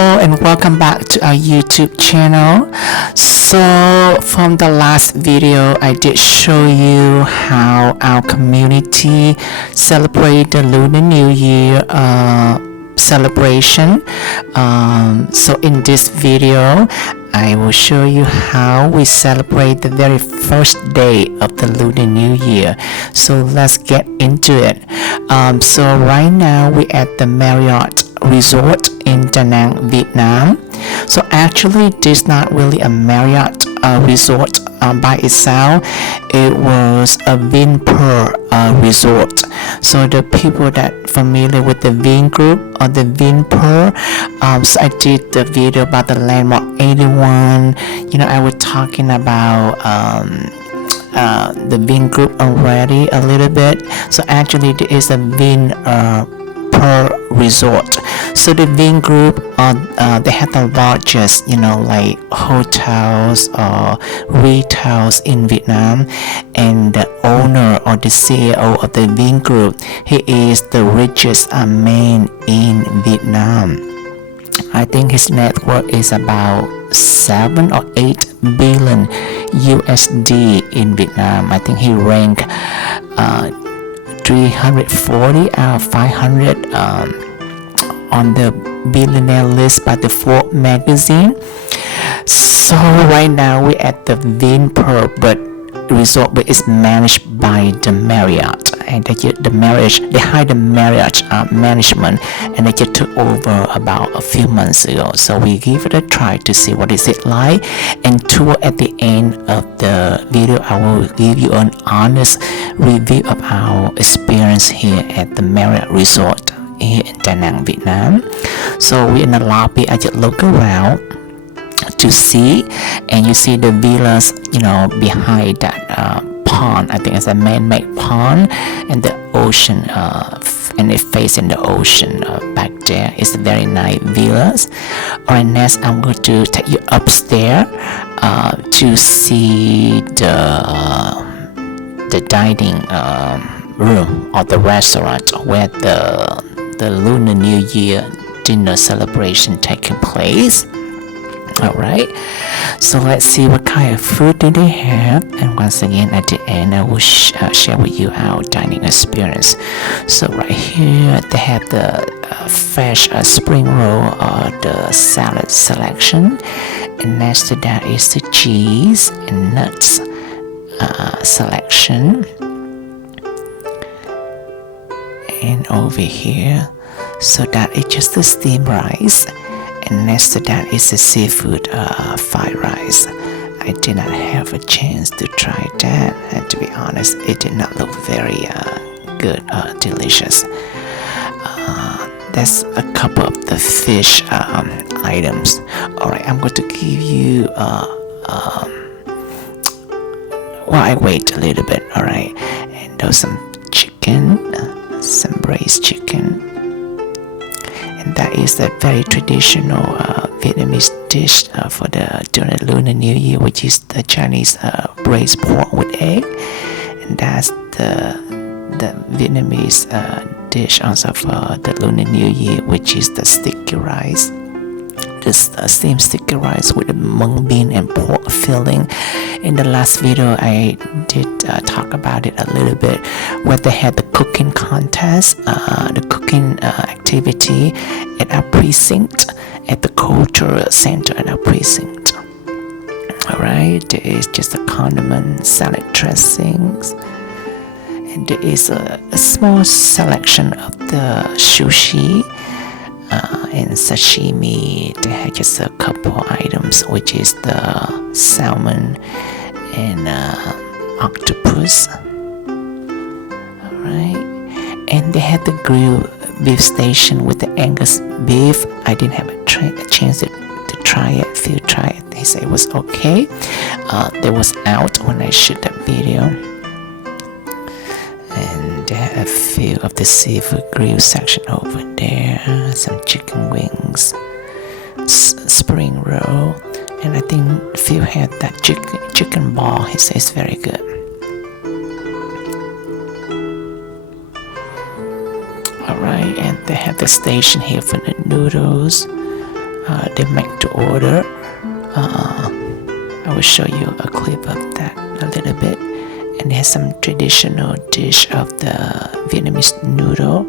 Hello and welcome back to our YouTube channel. So from the last video I did show you how our community celebrate the Lunar New Year celebration. So in this video I will show you how we celebrate the very first day of the Lunar New Year. So let's get into it. So right now we're at the Marriott Resort in Da Nang, Vietnam. So actually this is not really a Marriott resort by itself. It was a Vinpearl resort. So the people that familiar with the Vin group or the Vinpearl, so I did the video about the landmark 81. I was talking about the Vin group already a little bit. So actually there is a Vinpearl resort. So the Vin group they have the largest like hotels or retails in Vietnam, and the owner or the CEO of the Vin group, he is the richest man in Vietnam. I think his net worth is about 7 or 8 billion USD in Vietnam. I think he ranked 340 out of 500 on the billionaire list by the Forbes magazine. So right now we're at the Vinpearl resort, but it's managed by the Marriott, and they hired the Marriott management, and they just took over about a few months ago. So we give it a try to see what is it like, and toward at the end of the video I will give you an honest review of our experience here at the Marriott Resort here in Da Nang, Vietnam. So we're in the lobby. I just look around to see, and you see the villas behind that pond. I think it's a man-made pond, and the ocean and it facing the ocean back there. It's a very nice villas. Alright, next I'm going to take you upstairs to see the dining room or the restaurant where the Lunar New Year dinner celebration taking place. Alright, so let's see what kind of food do they have, and once again at the end I will share with you our dining experience. So right here they have the fresh spring roll or the salad selection, and next to that is the cheese and nuts selection. And over here, so that is just the steamed rice, and next to that is the seafood fried rice. I did not have a chance to try that, and to be honest it did not look very good, delicious. That's a couple of the fish items. Alright, I'm going to give you I wait a little bit. Alright, and there's some chicken, some braised chicken, and that is the very traditional Vietnamese dish for during the Lunar New Year, which is the Chinese braised pork with egg, and that's the Vietnamese dish also for the Lunar New Year, which is the sticky rice. This steamed sticky rice with the mung bean and pork filling. In the last video I did talk about it a little bit, where they had the cooking contest, the cooking activity at our precinct, at the cultural center at our precinct. Alright, there is just a condiment, salad dressings, and there is a small selection of the sushi and sashimi. They have just a couple items, which is the salmon and octopus. Alright, and they had the grilled beef station with the Angus beef. I didn't have a chance to try it. If you try it, they say it was okay. They was out when I shoot that video. And there are a few of the seafood grill section over there, some chicken wings, spring roll, and I think a few had that chicken ball. He says very good. Alright, and they have the station here for the noodles, they make to order. I will show you a clip of that a little bit. And they have some traditional dish of the Vietnamese noodle.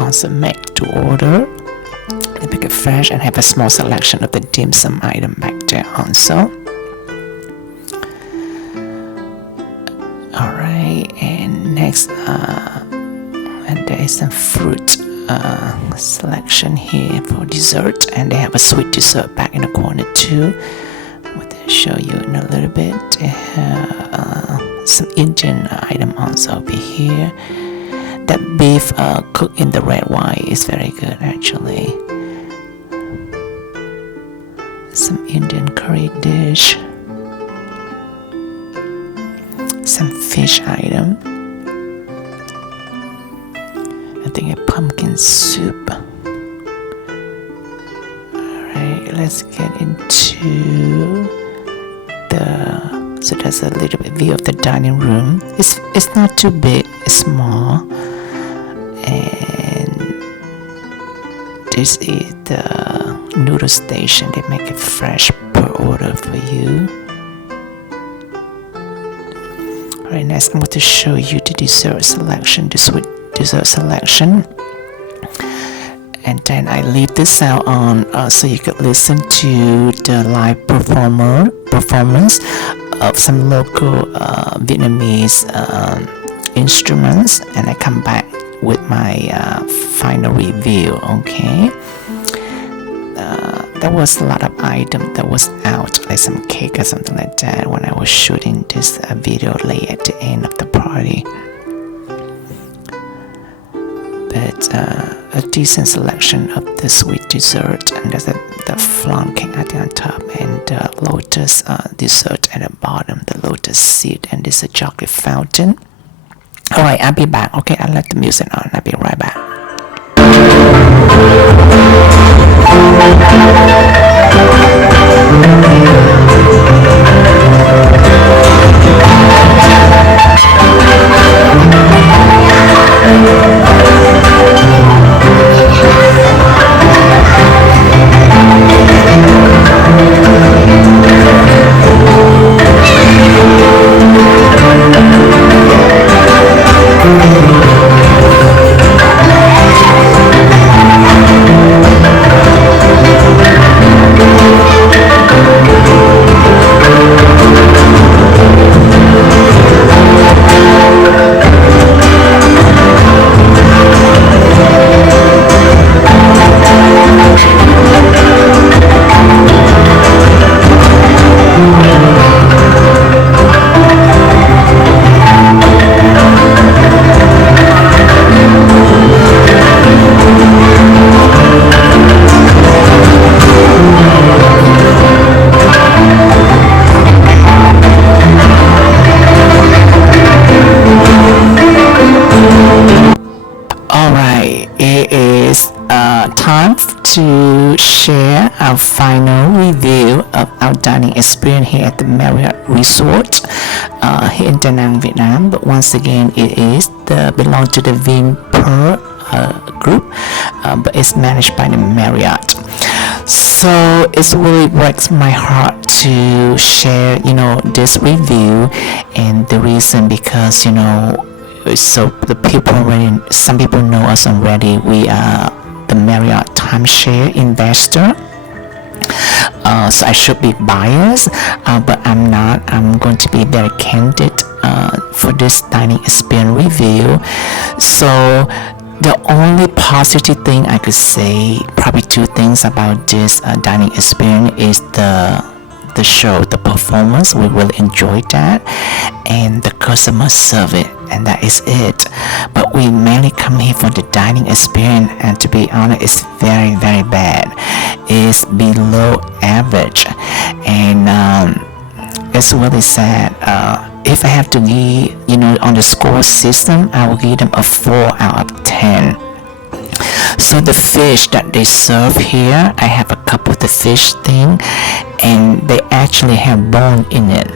Also make to order. They make it fresh and have a small selection of the dim sum item back there also. Alright, and next and there is some fruit selection here for dessert, and they have a sweet dessert back in the corner too. I'll show you in a little bit. They have some Indian item also over here. That beef cooked in the red wine is very good actually. Some Indian curry dish. Some fish item. I think a pumpkin soup. Alright, let's get into so that's a little bit view of the dining room. It's not too big, it's small. And this is the noodle station. They make it fresh per order for you. Alright, next I'm going to show you the dessert selection, the sweet dessert selection. And then I leave the sound on so you could listen to the live performance of some local Vietnamese instruments, and I come back with my final review. Okay, there was a lot of items that was out, like some cake or something like that, when I was shooting this video late at the end of the party. But a decent selection of the sweet dessert, and there's the flan cake at the top, and the lotus dessert at the bottom, the lotus seed, and this is a chocolate fountain. Alright, I'll be back. Okay, I'll let the music on. I'll be right back. To share our final review of our dining experience here at the Marriott Resort here in Da Nang, Vietnam. But once again, it is belongs to the Vinpearl group, but it's managed by the Marriott. So it really breaks my heart to share, this review, and the reason because so the people already, some people know us already. We are the Marriott timeshare investor, so I should be biased, but I'm not. I'm going to be very candid for this dining experience review. So the only positive thing I could say, probably two things about this dining experience, is the show, the performance. We really enjoyed that, and the customer service, and that is it. But we mainly come here for the dining experience, and to be honest, it's very, very bad. It's below average, and it's really sad. If I have to give, on the score system, I will give them a 4 out of 10. So the fish that they serve here, I have a cup of the fish thing, and they actually have bone in it.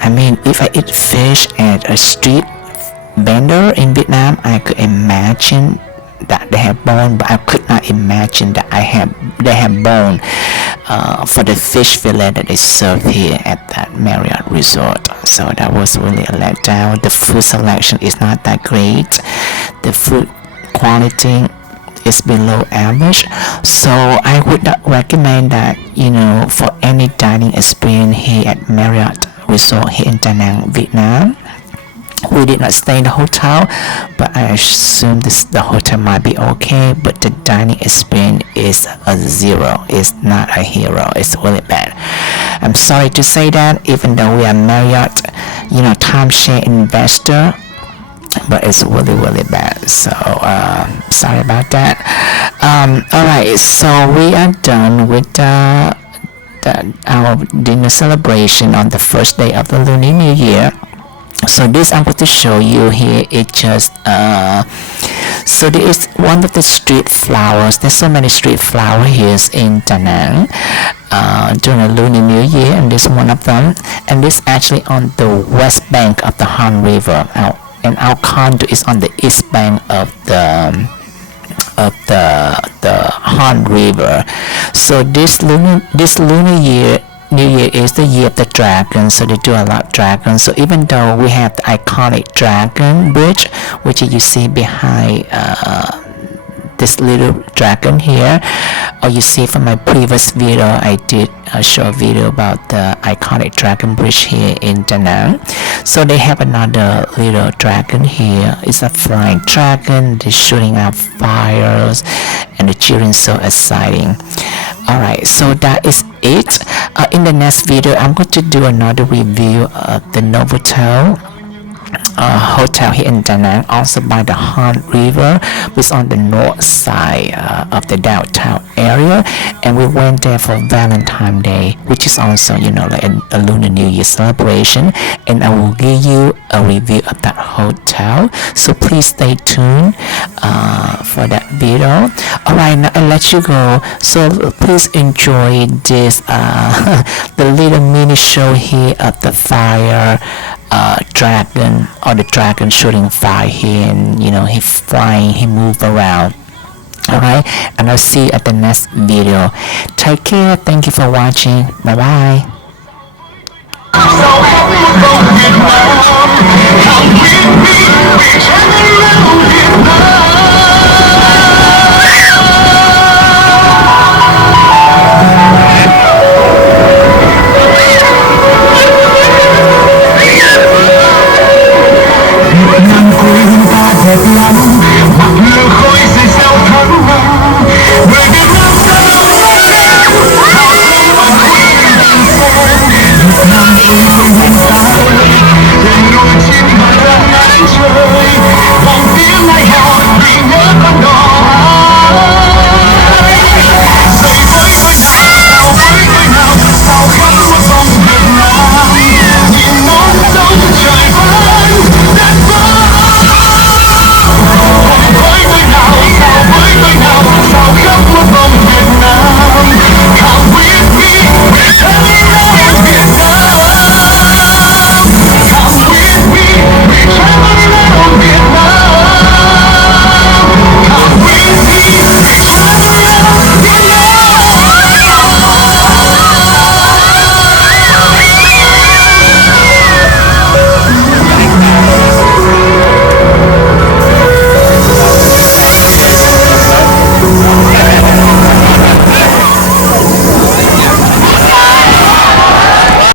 I mean, if I eat fish at a street vendor in Vietnam, I could imagine imagine that they have bone, but I could not imagine that they have bone for the fish fillet that is served here at that Marriott resort. So that was really a letdown. The food selection is not that great. The food quality is below average, so I would not recommend that, for any dining experience here at Marriott resort here in Da Nang, Vietnam. We did not stay in the hotel, but I assume the hotel might be okay, but the dining experience is a zero. It's not a hero. It's really bad. I'm sorry to say that, even though we are Marriott, timeshare investor, but it's really bad. So sorry about that. Alright, so we are done with our dinner celebration on the first day of the Lunar New Year. So this I'm going to show you here. It just so there is one of the street flowers. There's so many street flower here in Da Nang during the Lunar New Year, and this is one of them. And this actually on the west bank of the Han River. And our condo is on the east bank of the Han River. So this lunar New Year is the year of the dragon, so they do a lot of dragons. So even though we have the iconic dragon bridge, which you see behind this little dragon here, or you see from my previous video, I did show a video about the iconic dragon bridge here in Da Nang. So they have another little dragon here. It's a flying dragon. They're shooting out fires, and the children so exciting. Alright, so that is it. In the next video, I'm going to do another review of the Novotel hotel here in Da Nang, also by the Han River, which is on the north side of the downtown area, and we went there for Valentine's Day, which is also like a Lunar New Year celebration, and I will give you a review of that hotel, so please stay tuned for that video. Alright, now I'll let you go, so please enjoy this the little mini show here of the fire dragon, or the dragon shooting fire here, and he flying, he move around. Alright, and I'll see you at the next video. Take care. Thank you for watching. Bye bye. Hãy subscribe cho kênh Ghiền Mì Gõ để không bỏ lỡ